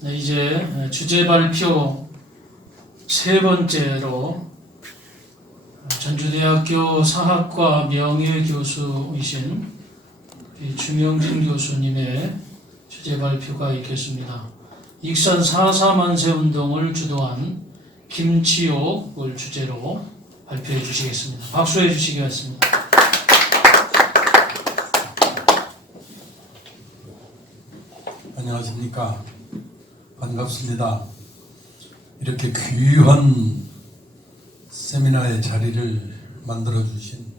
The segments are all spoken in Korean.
네, 이제 주제 발표 세 번째로 전주대학교 사학과 명예교수이신 중영진 교수님의 주제 발표가 있겠습니다. 익산 4.4 만세운동을 주도한 김치옥을 주제로 발표해 주시겠습니다. 박수해 주시기 바랍니다. 안녕하십니까. 반갑습니다. 이렇게 귀한 세미나의 자리를 만들어주신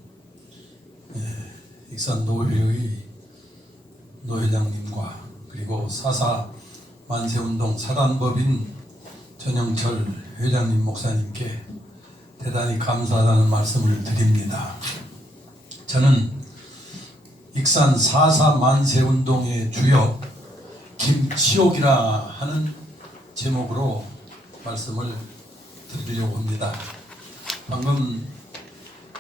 익산 노회의 노회장님과 그리고 4.4 만세운동 사단법인 전영철 회장님 목사님께 대단히 감사하다는 말씀을 드립니다. 저는 익산 4.4 만세운동의 주역 김치옥이라 하는 제목으로 말씀을 드리려고 합니다. 방금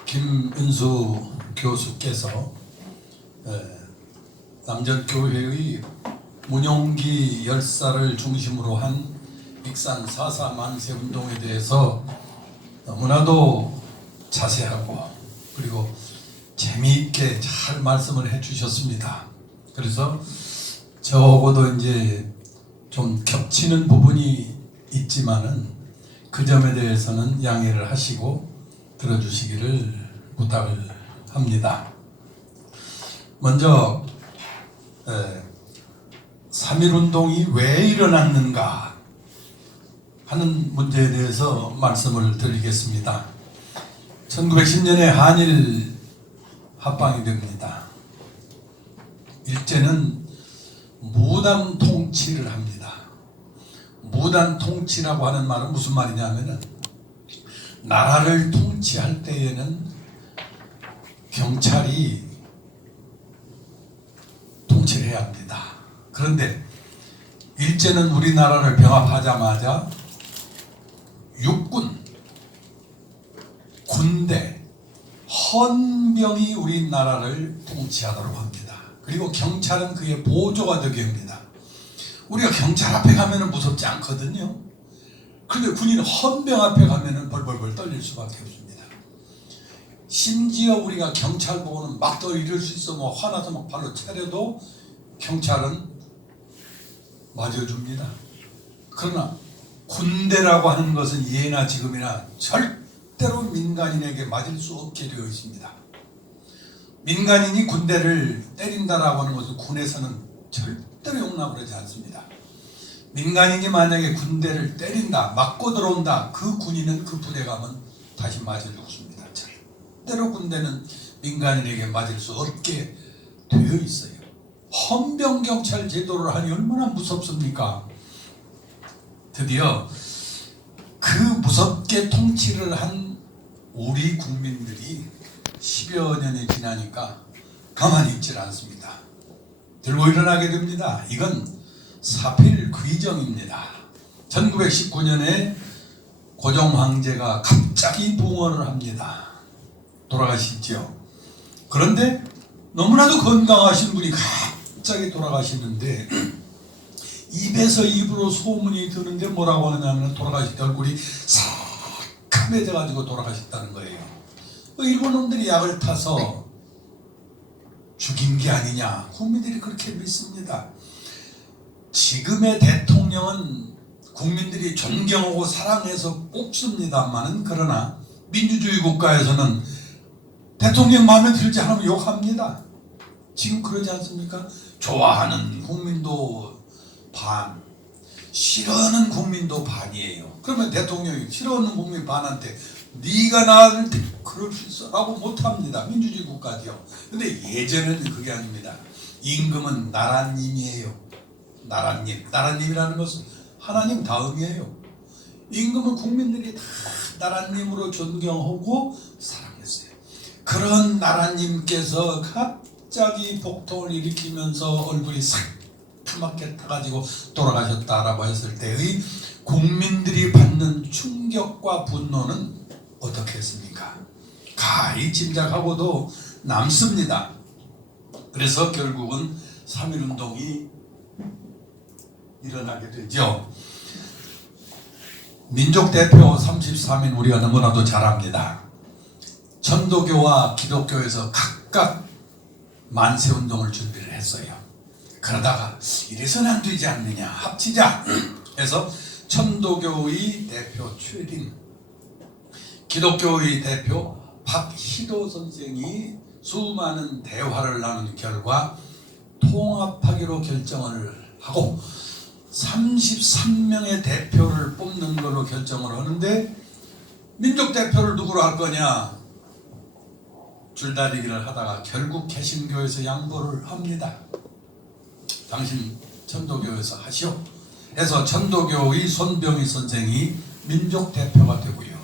김은수 교수께서 남전교회의 문용기 열사를 중심으로 한 익산 4.4 만세운동에 대해서 너무나도 자세하고 그리고 재미있게 잘 말씀을 해주셨습니다. 그래서 저하고도 이제 좀 겹치는 부분이 있지만은 그 점에 대해서는 양해를 하시고 들어주시기를 부탁을 합니다. 먼저 3.1운동이 왜 일어났는가 하는 문제에 대해서 말씀을 드리겠습니다. 1910년에 한일 합방이 됩니다. 일제는 무단 통치를 합니다. 무단 통치라고 하는 말은 무슨 말이냐면은 나라를 통치할 때에는 경찰이 통치를 해야 합니다. 그런데 일제는 우리나라를 병합하자마자 육군, 군대, 헌병이 우리나라를 통치하도록 합니다. 그리고 경찰은 그의 보조가 되게 합니다. 우리가 경찰 앞에 가면은 무섭지 않거든요. 그런데 군인은 헌병 앞에 가면은 벌벌벌 떨릴 수밖에 없습니다. 심지어 우리가 경찰 보고는 막 떨릴 수 있어 뭐 화나서 막 발로 차려도 경찰은 맞아줍니다. 그러나 군대라고 하는 것은 예나 지금이나 절대로 민간인에게 맞을 수 없게 되어 있습니다. 민간인이 군대를 때린다라고 하는 것은 군에서는 절대로 용납을 하지 않습니다. 민간인이 만약에 군대를 때린다, 맞고 들어온다, 그 군인은 그 부대 가면 다시 맞아 죽습니다. 절대로 군대는 민간인에게 맞을 수 없게 되어 있어요. 헌병경찰 제도를 하니 얼마나 무섭습니까? 드디어 그 무섭게 통치를 한 우리 국민들이 10여 년이 지나니까 가만히 있질 않습니다. 들고 일어나게 됩니다. 이건 사필귀정입니다. 1919년에 고종 황제가 갑자기 붕어를 합니다. 돌아가시죠. 그런데 너무나도 건강하신 분이 갑자기 돌아가시는데 입에서 입으로 소문이 드는데 뭐라고 하냐면 돌아가실 때 얼굴이 새카매져 가지고 돌아가셨다는 거예요. 일본 놈들이 약을 타서 죽인 게 아니냐, 국민들이 그렇게 믿습니다. 지금의 대통령은 국민들이 존경하고 사랑해서 뽑습니다만은 그러나 민주주의 국가에서는 대통령 마음에 들지 않으면 욕합니다. 지금 그러지 않습니까? 좋아하는 국민도 반, 싫어하는 국민도 반이에요. 그러면 대통령이 싫어하는 국민 반한테 네가 나를 그럴 수 있어 라고 못합니다. 민주주의 국가죠. 근데 예전에는 그게 아닙니다. 임금은 나라님이에요. 나라님이라는 것은 하나님 다음이에요. 임금은 국민들이 다 나라님으로 존경하고 사랑했어요. 그런 나라님께서 갑자기 복통을 일으키면서 얼굴이 새카맣게 타가지고 돌아가셨다라고 했을 때의 국민들이 받는 충격과 분노는 어떻게 했습니까? 가히 짐작하고도 남습니다. 그래서 결국은 3.1운동이 일어나게 되죠. 민족 대표 33인 우리가 너무나도 잘 압니다. 천도교와 기독교에서 각각 만세운동을 준비를 했어요. 그러다가 이래서는 안 되지 않느냐, 합치자 해서 천도교의 대표 최린, 기독교의 대표 박희도 선생이 수많은 대화를 나눈 결과 통합하기로 결정을 하고 33명의 대표를 뽑는 걸로 결정을 하는데, 민족 대표를 누구로 할 거냐 줄다리기를 하다가 결국 개신교에서 양보를 합니다. 당신 천도교에서 하시오 해서 천도교의 손병희 선생이 민족 대표가 되고요,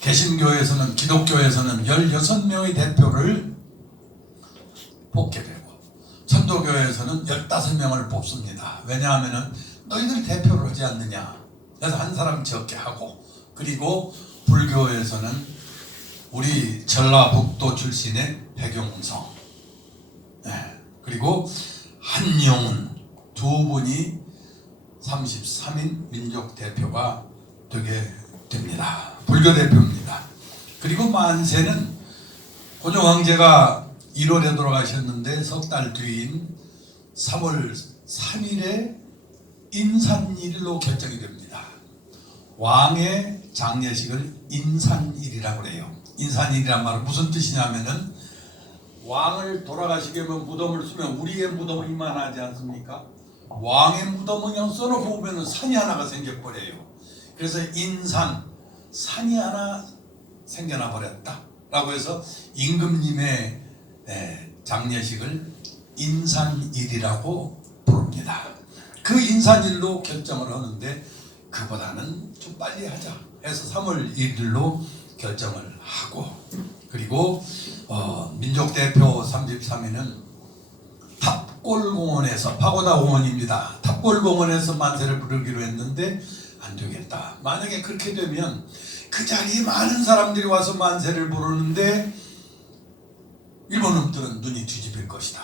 개신교에서는, 기독교에서는 16명의 대표를 뽑게 되고, 천도교에서는 15명을 뽑습니다. 왜냐하면 너희들 대표를 하지 않느냐, 그래서 한 사람 적게 하고, 그리고 불교에서는 우리 전라북도 출신의 백용성, 그리고 한용운 두 분이 33인 민족 대표가 되게 됩니다. 불교 대표입니다. 그리고 만세는 고종 황제가 1월에 돌아가셨는데 석 달 뒤인 3월 3일에 인산일로 결정이 됩니다. 왕의 장례식을 인산일이라고 해요. 인산일이란 말은 무슨 뜻이냐면은, 왕을 돌아가시게 하면 무덤을 쓰면 우리의 무덤은 이만하지 않습니까? 왕의 무덤은 그냥 써놓고 보면 산이 하나가 생겨버려요. 그래서 인산, 산이 하나 생겨나 버렸다 라고 해서 임금님의 장례식을 인산일이라고 부릅니다. 그 인산일로 결정을 하는데, 그보다는 좀 빨리 하자 해서 3월 1일로 결정을 하고, 그리고 민족 대표 33인은 탑골공원에서, 파고다 공원입니다. 탑골공원에서 만세를 부르기로 했는데 안 되겠다. 만약에 그렇게 되면 그 자리에 많은 사람들이 와서 만세를 부르는데 일본 놈들은 눈이 뒤집힐 것이다.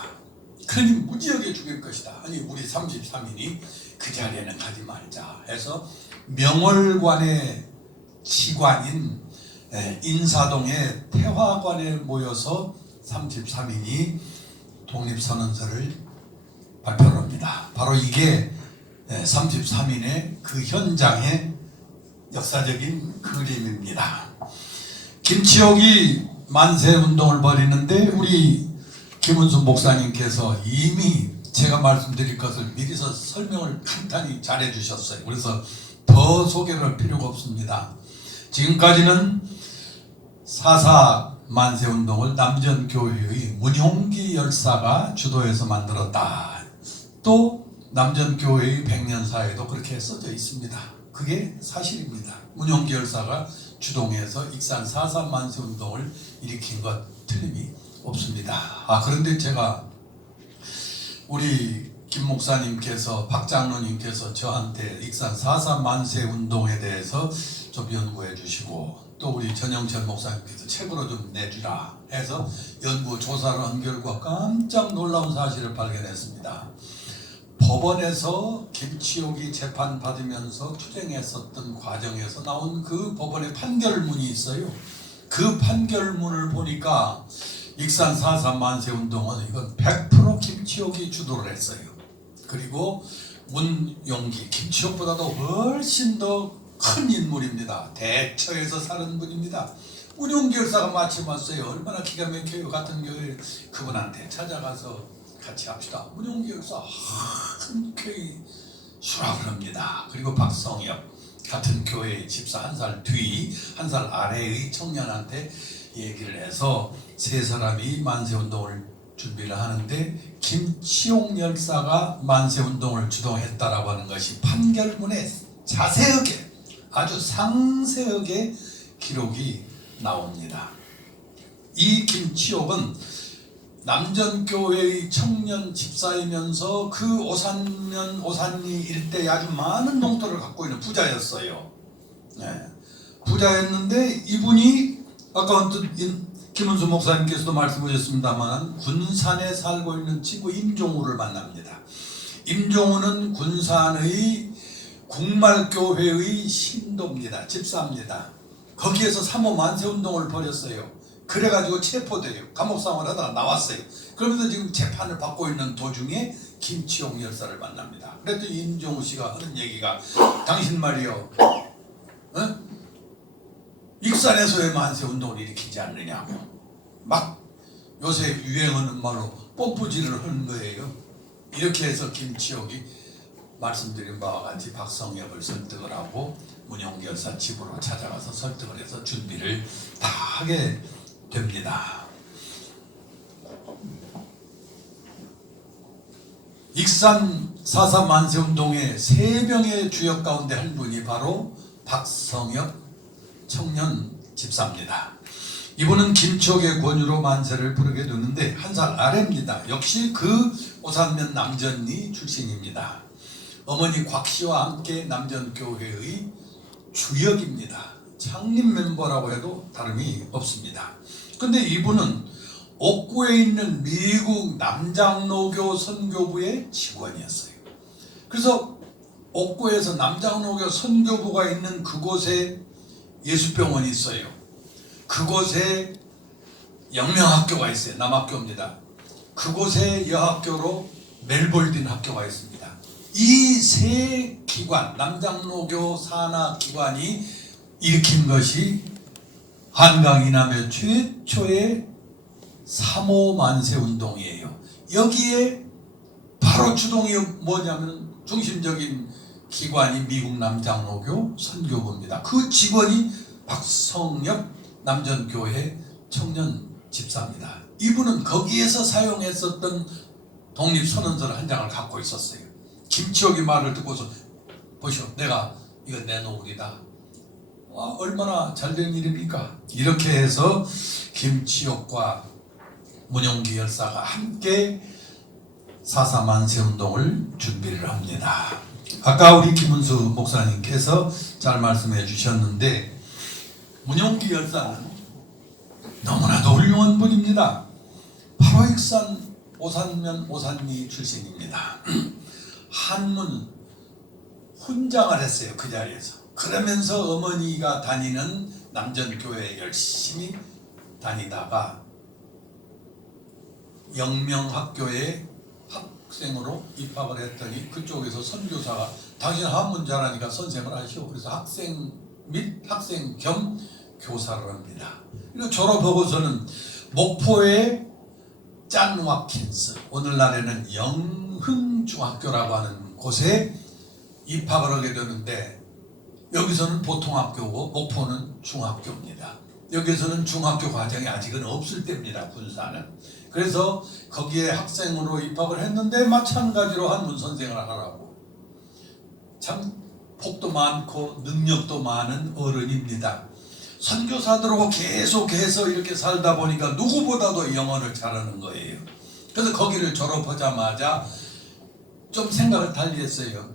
그러니 무지하게 죽일 것이다. 아니 우리 33인이 그 자리에는 가지 말자 해서 명월관의 치관인 인사동의 태화관에 모여서 33인이 독립선언서를 발표를 합니다. 바로 이게 33인의 그 현장의 역사적인 그림입니다. 김치옥이 만세운동을 벌이는데 우리 김은수 목사님께서 이미 제가 말씀드릴 것을 미리서 설명을 간단히 잘해 주셨어요. 그래서 더 소개를 할 필요가 없습니다. 지금까지는 4.4 만세운동을 남전교회의 문용기 열사가 주도해서 만들었다. 또 남전교회의 백년사에도 그렇게 써져 있습니다. 그게 사실입니다. 문용기 열사가 주동해서 익산 4.4 만세운동을 일으킨 것 틀림이 없습니다. 그런데 제가 우리 김 목사님께서, 박 장로님께서 저한테 익산 4.4 만세운동에 대해서 좀 연구해 주시고, 또 우리 전영철 목사님께서 책으로 좀 내주라 해서 연구 조사를 한 결과 깜짝 놀라운 사실을 발견했습니다. 법원에서 김치옥이 재판받으면서 투쟁했었던 과정에서 나온 그 법원의 판결문이 있어요. 그 판결문을 보니까 익산 4.4 만세운동은 이건 100% 김치옥이 주도를 했어요. 그리고 문용기, 김치옥보다도 훨씬 더 큰 인물입니다. 대처에서 사는 분입니다. 문용기 열사가 마침 왔어요. 얼마나 기가 막혀요. 같은 교회 그분한테 찾아가서 같이 합시다. 문용기 열사 흔쾌히 수락을 합니다. 그리고 박성엽, 같은 교회 집사 한 살 뒤, 한 살 아래의 청년한테 얘기를 해서 세 사람이 만세운동을 준비를 하는데, 김치옥 열사가 만세운동을 주동했다라고 하는 것이 판결문에 자세하게, 아주 상세하게 기록이 나옵니다. 이 김치옥은 남전교회의 청년 집사이면서 그 오산리 일대에 아주 많은 농토를 갖고 있는 부자였어요. 부자였는데 이분이 아까 김은수 목사님께서도 말씀하셨습니다만 군산에 살고 있는 친구 임종우를 만납니다. 임종우는 군산의 국말교회의 신도입니다. 집사입니다. 거기에서 3.5 만세운동을 벌였어요. 그래가지고 체포돼요. 감옥생활 하다가 나왔어요. 그러면서 지금 재판을 받고 있는 도중에 김치용 열사를 만납니다. 그랬더니 임종우 씨가 하는 얘기가, 당신 말이요, 익산에서 왜 만세운동을 일으키지 않느냐고 막 요새 유행하는 말로 뽐뿌질을 하는 거예요. 이렇게 해서 김치용이 말씀드린 바와 같이 박성엽을 설득을 하고 문용기 열사 집으로 찾아가서 설득을 해서 준비를 다 하게 됩니다. 익산 4.3 만세운동의 3명의 주역 가운데 한 분이 바로 박성엽 청년 집사입니다. 이분은 김치옥의 권유로 만세를 부르게 되는데 한 살 아래입니다. 역시 그 오산면 남전리 출신입니다. 어머니 곽 씨와 함께 남전교회의 주역입니다. 창립 멤버라고 해도 다름이 없습니다. 근데 이분은 옥구에 있는 미국 남장로교 선교부의 직원이었어요. 그래서 옥구에서 남장로교 선교부가 있는 그곳에 예수병원이 있어요. 그곳에 영명학교가 있어요. 남학교입니다. 그곳에 여학교로 멜볼딘 학교가 있습니다. 이 세 기관, 남장로교 산하 기관이 일으킨 것이 한강 이남의 최초의 3.5 만세 운동이에요. 여기에 바로 주동이 뭐냐면 중심적인 기관이 미국 남장로교 선교부입니다. 그 직원이 박성엽 남전교회 청년 집사입니다. 이분은 거기에서 사용했었던 독립선언서 한 장을 갖고 있었어요. 김치옥이 말을 듣고서 보시오, 내가 이거 내 노을이다. 와, 얼마나 잘된 일입니까? 이렇게 해서 김치옥과 문용기 열사가 함께 4.3 만세운동을 준비를 합니다. 아까 우리 김은수 목사님께서 잘 말씀해 주셨는데 문용기 열사는 너무나도 훌륭한 분입니다. 바로 익산 오산면 오산리 출신입니다. 한문 훈장을 했어요. 그 자리에서. 그러면서 어머니가 다니는 남전교회에 열심히 다니다가 영명학교에 학생으로 입학을 했더니 그쪽에서 선교사가 당신 한문 잘하니까 선생을 하시오. 그래서 학생 및 학생 겸 교사를 합니다. 그리고 졸업하고서는 목포의 짠와킨스, 오늘날에는 영흥중학교라고 하는 곳에 입학을 하게 되는데 여기서는 보통학교고 목포는 중학교입니다. 여기서는 중학교 과정이 아직은 없을 때입니다. 군사는. 그래서 거기에 학생으로 입학을 했는데 마찬가지로 한문 선생을 하라고. 참 복도 많고 능력도 많은 어른입니다. 선교사들하고 계속해서 이렇게 살다 보니까 누구보다도 영어를 잘하는 거예요. 그래서 거기를 졸업하자마자 좀 생각을 달리 했어요.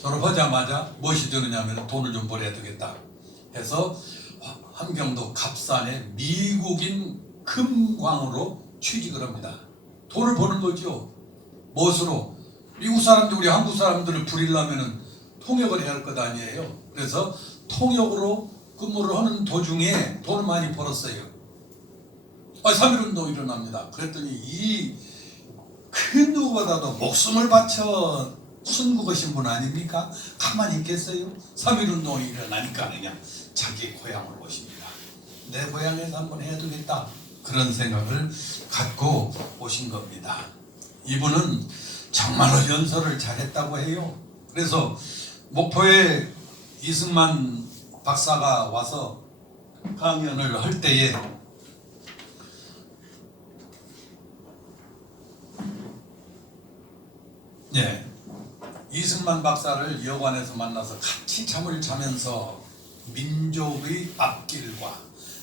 졸업하자마자 무엇이 되느냐면 돈을 좀 벌어야 되겠다 해서 함경도 갑산에 미국인 금광으로 취직을 합니다. 돈을 버는 거죠. 무엇으로? 미국 사람들, 우리 한국 사람들을 부리려면 통역을 해야 할 것 아니에요. 그래서 통역으로 근무를 하는 도중에 돈을 많이 벌었어요. 3.1운동 일어납니다. 그랬더니 이 그 누구보다도 목숨을 바쳐 순국하신 분 아닙니까? 가만히 있겠어요? 3.1운동이 일어나니까 그냥 자기 고향으로 오십니다. 내 고향에서 한번 해야 되겠다. 그런 생각을 갖고 오신 겁니다. 이분은 정말로 연설을 잘했다고 해요. 그래서 목포에 이승만 박사가 와서 강연을 할 때에 이승만 박사를 여관에서 만나서 같이 잠을 자면서 민족의 앞길과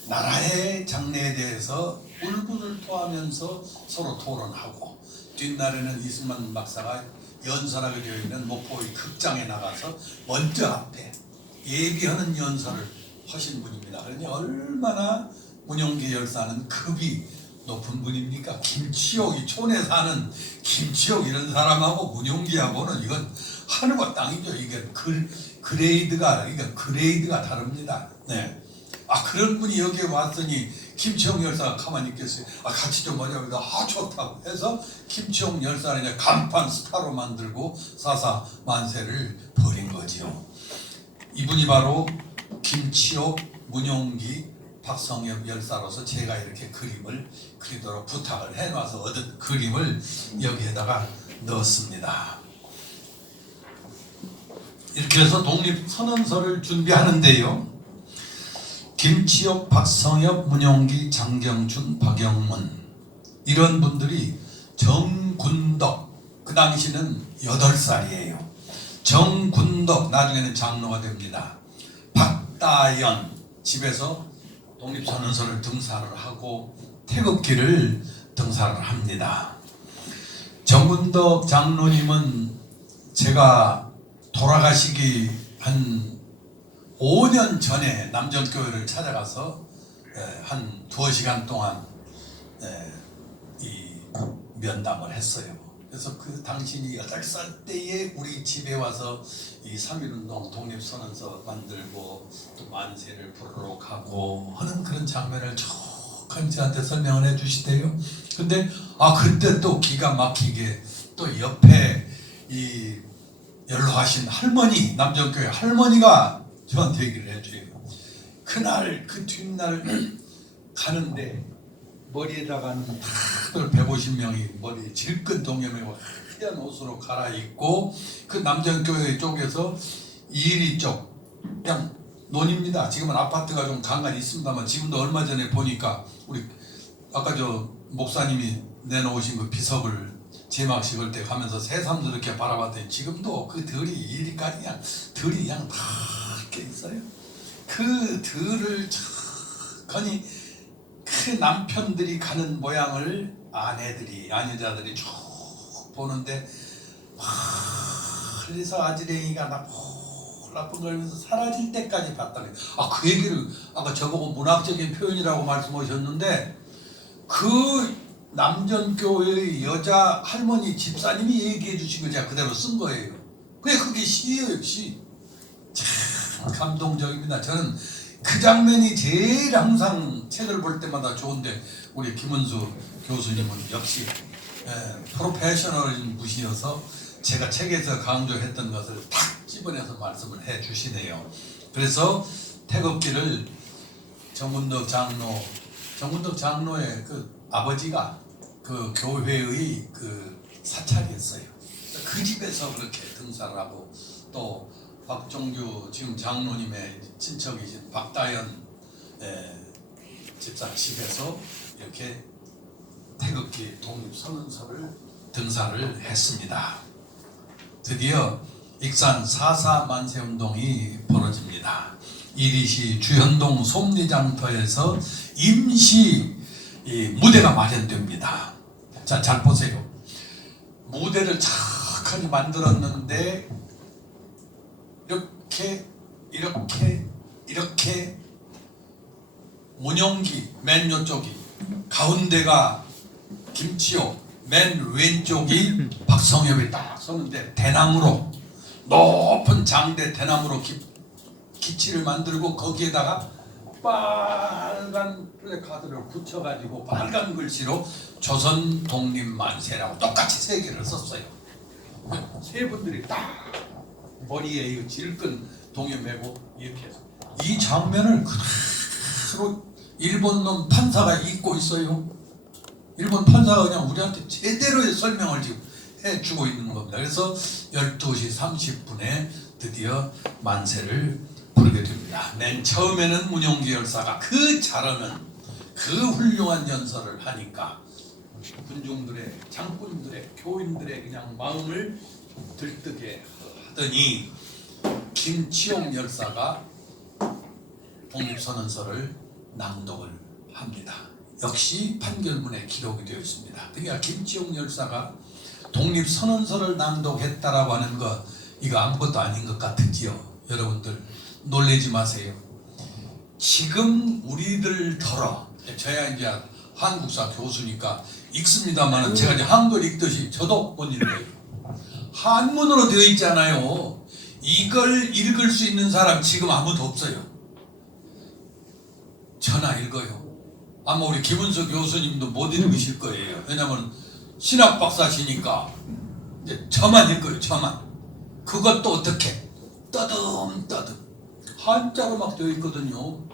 나라의 장래에 대해서 울분을 토하면서 서로 토론하고 뒷날에는 이승만 박사가 연설하게 되어 있는 목포의 극장에 나가서 먼저 앞에 예비하는 연설을 하신 분입니다. 그러니 얼마나 문용기 열사는 급이 높은 분입니까? 김치옥이 촌에 사는 김치옥 이런 사람하고 문용기하고는 이건 하늘과 땅이죠. 이게 그레이드가 다릅니다. 네. 아 그런 분이 여기에 왔더니 김치옥 열사가 가만히 있겠어요. 아 같이 좀 하자고 아 좋다고 해서 김치옥 열사를 이제 간판 스타로 만들고 사사 만세를 벌인 거지요. 이분이 바로 김치옥, 문용기, 박성엽 열사로서 제가 이렇게 그림을 그리도록 부탁을 해놔서 얻은 그림을 여기에다가 넣었습니다. 이렇게 해서 독립선언서를 준비하는데요. 김치옥, 박성엽, 문용기, 장경춘, 박영문 이런 분들이 정군덕 그 당시는 8살이에요. 정군덕 나중에는 장로가 됩니다. 박다연 집에서 독립선언서를 등사를 하고 태극기를 등사를 합니다. 정군덕 장로님은 제가 돌아가시기 한 5년 전에 남전교회를 찾아가서 한 2시간 동안 이 면담을 했어요. 그래서 그 당신이 8살 때에 우리 집에 와서 이 3.1운동 독립선언서 만들고 또 만세를 부르러 가고 하는 그런 장면을 쭉 저한테 설명을 해주시대요. 근데 그때 또 기가 막히게 또 옆에 이 연로하신 할머니, 남정교회 할머니가 저한테 얘기를 해줘요. 그날 그 뒷날 가는데 머리에다가는 다들 150명이 머리에 질끈 동여매고 하얀 옷으로 갈아입고 그 남정교회 쪽에서 이리 쪽 그냥 논입니다. 지금은 아파트가 좀 간간히 있습니다만 지금도 얼마 전에 보니까 우리 아까 저 목사님이 내놓으신 그 비석을 제막식을 때 가면서 새삼스럽게 바라봤더니 지금도 그 들이 이리까지 그냥 들이 그냥 다 이렇게 있어요. 그 들을 착하니 그 남편들이 가는 모양을 아내자들이 쭉 보는데 그래서 아지랭이가 나쁜 걸면서 사라질 때까지 봤다니. 그 얘기를 아까 저보고 문학적인 표현이라고 말씀하셨는데 그 남전교회의 여자 할머니 집사님이 얘기해 주신 거 제가 그대로 쓴 거예요. 그게 시예요, 시. 참 감동적입니다. 저는 그 장면이 제일 항상 책을 볼 때마다 좋은데 우리 김은수 교수님은 역시 프로페셔널인 분이어서 제가 책에서 강조했던 것을 탁 집어내서 말씀을 해 주시네요. 그래서 태극기를 정문덕 장로의 그 아버지가 그 교회의 그 사찰이었어요. 그 집에서 그렇게 등사를 하고 또 박종규 지금 장로님의 친척이신 박다연 집사 집에서 이렇게 태극기 독립선언서를 등사를 했습니다. 드디어 익산 4.4 만세운동이 벌어집니다. 이리시 주현동 솜리장터에서 임시 무대가 마련됩니다. 자, 잘 보세요. 무대를 착하게 만들었는데 이렇게 문용기 맨 요쪽이 가운데가 김치옥 맨 왼쪽이 박성엽이 딱 서는데 대나무로 높은 장대 대나무로 기치를 만들고 거기에다가 빨간 플래카드를 붙여가지고 빨간 글씨로 조선 독립 만세라고 똑같이 3개를 썼어요. 세 분들이 딱 머리에 이 질끈 동여매고 이렇게 해서 이 장면을 그대로 일본 놈 판사가 읽고 있어요. 일본 판사가 그냥 우리한테 제대로의 설명을 지금 해주고 있는 겁니다. 그래서 12시 30분에 드디어 만세를 부르게 됩니다. 맨 처음에는 문용기 열사가 그 잘하는 그 훌륭한 연설을 하니까 군중들의 장군들의 교인들의 그냥 마음을 들뜨게 하더니 김치옥 열사가 독립선언서를 낭독을 합니다. 역시 판결문에 기록이 되어 있습니다. 그러니까 김치옥 열사가 독립선언서를 낭독했다라고 하는 거 이거 아무것도 아닌 것 같은지요. 여러분들 놀라지 마세요. 지금 우리들 저야 이제 한국사 교수니까 읽습니다만 제가 이제 한글 읽듯이 저도 못 읽어요. 한문으로 되어 있잖아요. 이걸 읽을 수 있는 사람 지금 아무도 없어요. 저나 읽어요. 아마 우리 김은수 교수님도 못 읽으실 거예요. 왜냐면 신학 박사시니까 이제 저만 읽어요. 저만. 그것도 어떻게 떠듬떠듬 한자로 막 되어 있거든요.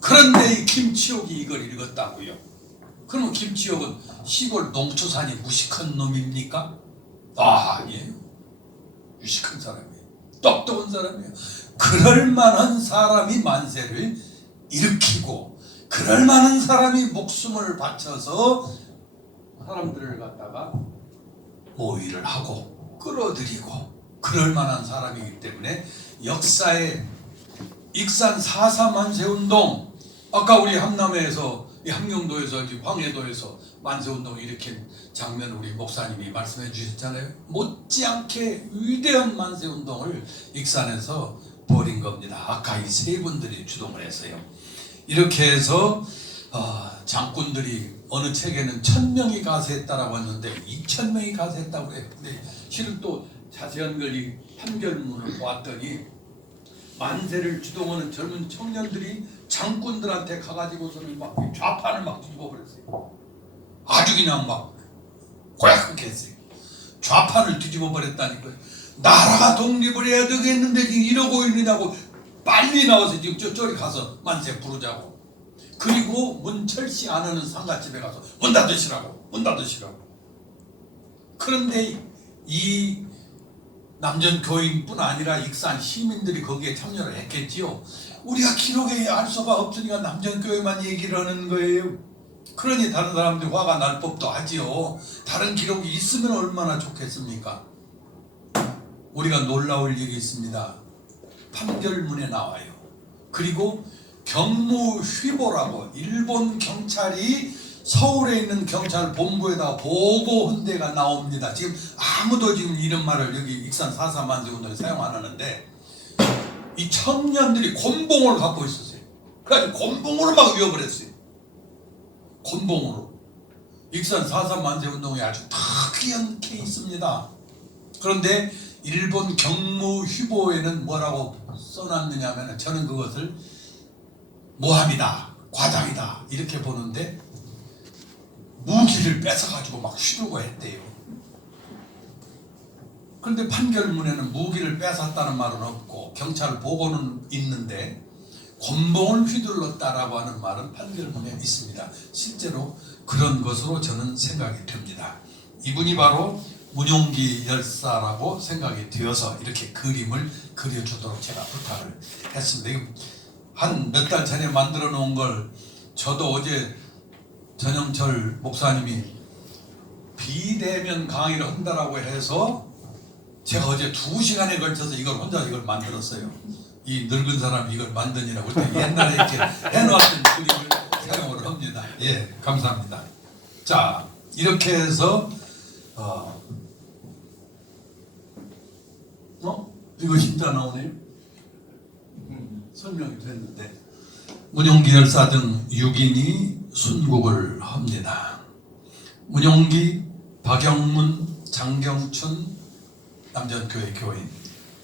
그런데 이 김치옥이 이걸 읽었다고요. 그러면 김치옥은 시골 농투산이 무식한 놈입니까? 아니에요. 유식한 사람이에요. 똑똑한 사람이에요. 그럴 만한 사람이 만세를 일으키고 그럴 만한 사람이 목숨을 바쳐서 사람들을 갖다가 모의를 하고 끌어들이고 그럴 만한 사람이기 때문에 역사의 익산 4.4 만세운동, 아까 우리 함남에서 함경도에서 황해도에서 만세운동을 일으킨 장면 우리 목사님이 말씀해 주셨잖아요. 못지않게 위대한 만세운동을 익산에서 벌인 겁니다. 아까 이 세 분들이 주동을 했어요. 이렇게 해서 장군들이 어느 책에는 1000명이 가세했다라고 했는데 2000명이 가세했다고 그래요. 근데 실은 또 자세한 걸 이 판결문을 보았더니 만세를 주동하는 젊은 청년들이 장군들한테 가가지고서는 막 좌판을 막 뒤집어 버렸어요. 아주 그냥 막 고약하게 했어요. 좌판을 뒤집어 버렸다니까요. 나라가 독립을 해야 되겠는데 지금 이러고 있느냐고 빨리 나와서 지금 저쪽에 가서 만세 부르자고. 그리고 문철씨 안 하는 상가집에 가서 문 닫으시라고. 문 닫으시라고. 그런데 이 남전 교인뿐 아니라 익산 시민들이 거기에 참여를 했겠지요. 우리가 기록에 알 수가 없으니까 남전 교회만 얘기를 하는 거예요. 그러니 다른 사람들이 화가 날 법도 하지요. 다른 기록이 있으면 얼마나 좋겠습니까? 우리가 놀라울 일이 있습니다. 판결문에 나와요. 그리고 경무휘보라고 일본 경찰이 서울에 있는 경찰 본부에다 보고한 데가 나옵니다. 지금 아무도 지금 이런 말을 여기 익산 4.4 만세운동에 사용 안 하는데 이 청년들이 곤봉을 갖고 있었어요. 그래가지고 곤봉으로 막 위협을 했어요. 곤봉으로. 익산 4.4 만세운동이 아주 특이한 케이스입니다. 그런데 일본 경무휘보에는 뭐라고 써놨느냐면 저는 그것을 모함이다, 과장이다 이렇게 보는데 무기를 뺏어가지고 막 휘두르고 했대요. 그런데 판결문에는 무기를 뺏었다는 말은 없고 경찰 보고는 있는데 곤봉을 휘둘렀다라고 하는 말은 판결문에 있습니다. 실제로 그런 것으로 저는 생각이 됩니다. 이분이 바로 문용기 열사라고 생각이 되어서 이렇게 그림을 그려주도록 제가 부탁을 했습니다. 한 몇 달 전에 만들어 놓은 걸 저도 어제 전영철 목사님이 비대면 강의를 한다라고 해서 제가 어제 2시간에 걸쳐서 이걸 혼자 이걸 만들었어요. 이 늙은 사람이 이걸 만드니라고 옛날에 이렇게 해놓았던 그림을 사용을 합니다. 예, 감사합니다. 자, 이렇게 해서 이거 진짜 나오네요. 설명이 됐는데 문용기 열사 등 6인이 순국을 합니다. 문용기, 박영문, 장경춘 남전교회 교인,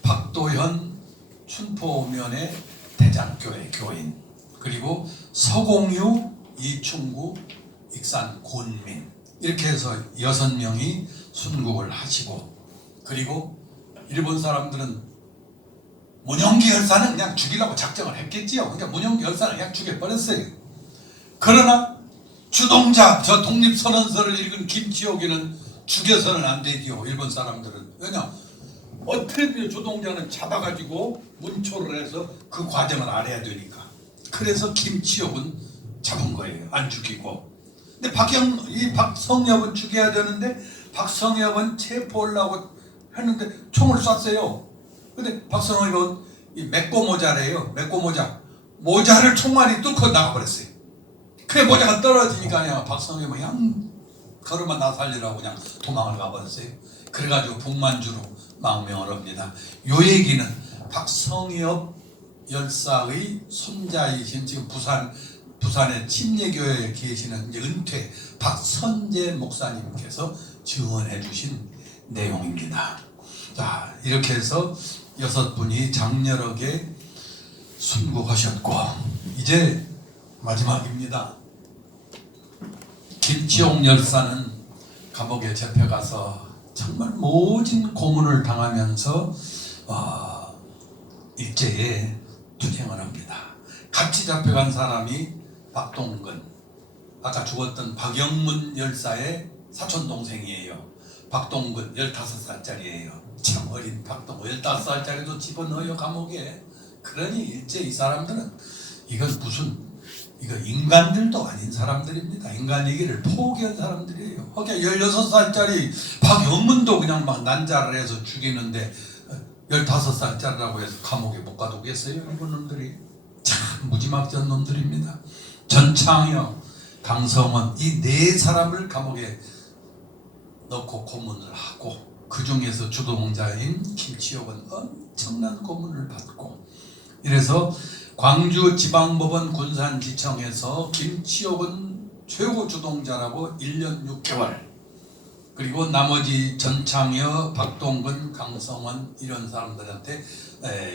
박도현 춘포면의 대장교회 교인, 그리고 서공유, 이충구, 익산 곤민 이렇게 해서 6명이 순국을 하시고, 그리고 일본 사람들은 문용기 열사는 그냥 죽이려고 작정을 했겠지요. 그러니까 문용기 열사는 그냥 죽여버렸어요. 그러나 주동자, 저 독립선언서를 읽은 김치옥이는 죽여서는 안 되지요. 일본 사람들은. 왜냐? 어떻게든 주동자는 잡아가지고 문초를 해서 그 과정을 알아야 되니까. 그래서 김치옥은 잡은 거예요. 안 죽이고. 근데 박성엽은 죽여야 되는데 박성엽은 체포하려고 했는데 총을 쐈어요. 근데 박성엽은 이 메꼬 모자래요. 메꼬 모자. 모자를 총알이 뚫고 나가버렸어요. 그래 모자가 떨어지니까 그냥 박성엽은 그냥 걸음만 나 살리라고 그냥 도망을 가버렸어요. 그래가지고 북만주로 망명을 합니다. 요 얘기는 박성엽 열사의 손자이신 지금 부산 부산의 침례교회에 계시는 이제 은퇴 박선재 목사님께서 지원해 주신 내용입니다. 자, 이렇게 해서 6분이 장렬하게 순국하셨고, 이제 마지막입니다. 김치옥 열사는 감옥에 잡혀가서 정말 모진 고문을 당하면서 일제에 투쟁을 합니다. 같이 잡혀간 사람이 박동근, 아까 죽었던 박영문 열사의 사촌동생이에요. 박동근 15살짜리예요. 참 어린 박동근 15살짜리도 집어넣어요 감옥에. 그러니 일제 이 사람들은 이거 인간들도 아닌 사람들입니다. 인간이기를 포기한 사람들이에요. 거기에 16살짜리 박영문도 그냥 막 난자를 해서 죽이는데 15살짜리라고 해서 감옥에 못 가두겠어요? 일본 놈들이 참 무지막지한 놈들입니다. 전창여, 강성원 이 4사람을 감옥에 넣고 고문을 하고, 그 중에서 주동자인 김치옥은 엄청난 고문을 받고, 이래서 광주지방법원 군산지청에서 김치옥은 최고 주동자라고 1년 6개월, 그리고 나머지 전창여, 박동근, 강성원 이런 사람들한테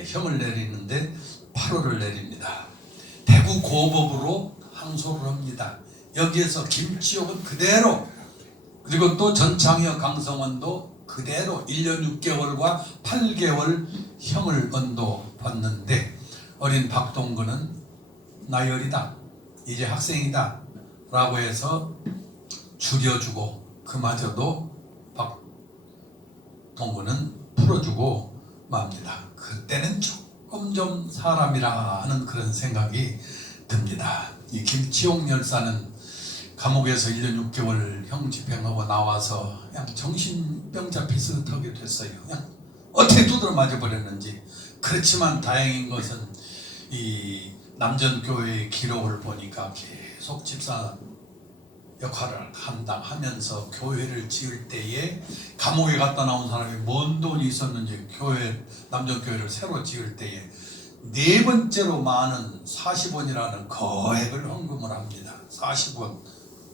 형을 내리는데 8호를 내립니다. 대구 고법으로 항소를 합니다. 여기에서 김치옥은 그대로, 그리고 또 전창여, 강성원도 그대로 1년 6개월과 8개월 형을 언도받는데, 어린 박동근은 나이 어리다, 이제 학생이다 라고 해서 줄여주고, 그마저도 박동근은 풀어주고 맙니다. 그때는 조금 좀 사람이라 하는 그런 생각이 듭니다. 이 김치옥 열사는 감옥에서 1년 6개월 형 집행하고 나와서 그냥 정신병자 비슷하게 됐어요. 그냥 어떻게 두드러 맞아버렸는지. 그렇지만 다행인 것은 이 남전교회의 기록을 보니까 계속 집사 역할을 감당하면서 교회를 지을 때에, 감옥에 갔다 나온 사람이 뭔 돈이 있었는지 교회, 남전교회를 새로 지을 때에 4번째로 많은 40원이라는 거액을 헌금을 합니다. 40원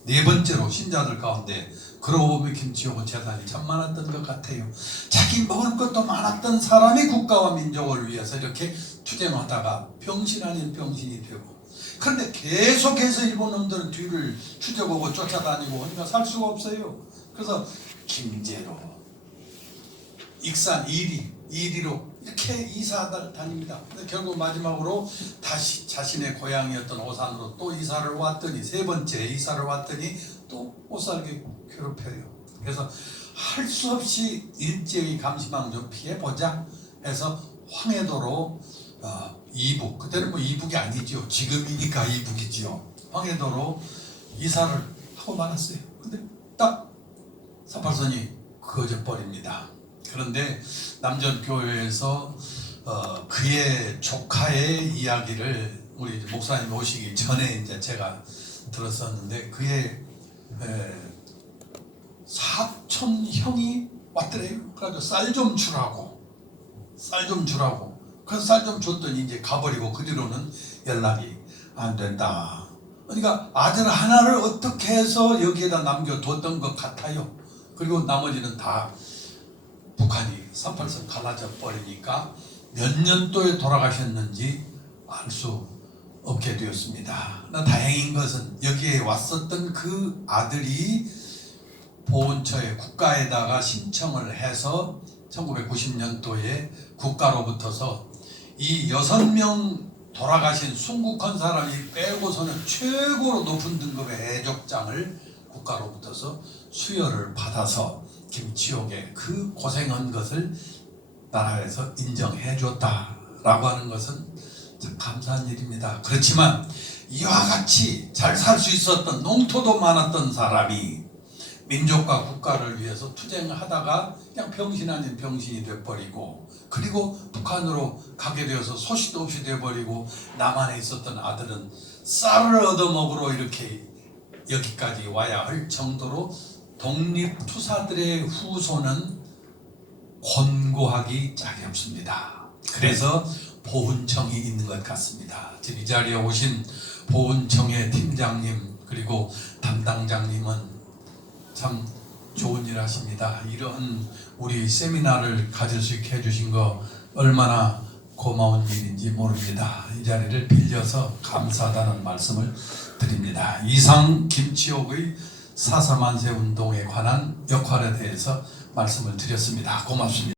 4번째로 신자들 가운데. 그러고 보면 김치옥은 재산이 참 많았던 것 같아요. 자기 먹을 것도 많았던 사람이 국가와 민족을 위해서 이렇게 투쟁하다가 병신 아닌 병신이 되고, 그런데 계속해서 일본 놈들은 뒤를 추적하고 쫓아다니고 하니까 살 수가 없어요. 그래서 김제로, 익산, 이리로 이렇게 이사를 다닙니다. 근데 결국 마지막으로 다시 자신의 고향이었던 오산으로 또 이사를 왔더니, 3번째 이사를 왔더니 또 못살게 괴롭혀요. 그래서 할 수 없이 일제히 감시망 좀 피해보자 해서 황해도로 이북, 그때는 뭐 이북이 아니죠. 지금이니까 이북이죠. 황해도로 이사를 하고 말았어요. 근데 딱 38선이 그어져 버립니다. 그런데 남전교회에서 그의 조카의 이야기를 우리 목사님 오시기 전에 이제 제가 들었었는데, 그의 사촌 형이 왔더래요. 그래서 쌀 좀 주라고. 그래서 쌀 좀 줬더니 이제 가버리고 그 뒤로는 연락이 안 된다. 그러니까 아들 하나를 어떻게 해서 여기에다 남겨뒀던 것 같아요. 그리고 나머지는 다 북한이 38선 갈라져 버리니까 몇 년도에 돌아가셨는지 알 수 없게 되었습니다. 다행인 것은 여기에 왔었던 그 아들이 보훈처에 국가에다가 신청을 해서 1990년도에 국가로부터서 이 6명 돌아가신 순국한 사람이 빼고서는 최고로 높은 등급의 해족장을 국가로부터서 수여를 받아서 김치옥의 그 고생한 것을 나라에서 인정해 줬다라고 하는 것은 참 감사한 일입니다. 그렇지만 이와 같이 잘 살 수 있었던, 농토도 많았던 사람이 민족과 국가를 위해서 투쟁을 하다가 그냥 병신 아닌 병신이 돼버리고, 그리고 북한으로 가게 되어서 소식도 없이 돼버리고, 남한에 있었던 아들은 쌀을 얻어먹으러 이렇게 여기까지 와야 할 정도로 독립투사들의 후손은 권고하기 짝이 없습니다. 그래서 보훈청이 있는 것 같습니다. 지금 이 자리에 오신 보훈청의 팀장님 그리고 담당장님은 참 좋은 일 하십니다. 이런 우리 세미나를 가질 수 있게 해주신 거 얼마나 고마운 일인지 모릅니다. 이 자리를 빌려서 감사하다는 말씀을 드립니다. 이상 김치옥의 4.4만세 운동에 관한 역할에 대해서 말씀을 드렸습니다. 고맙습니다.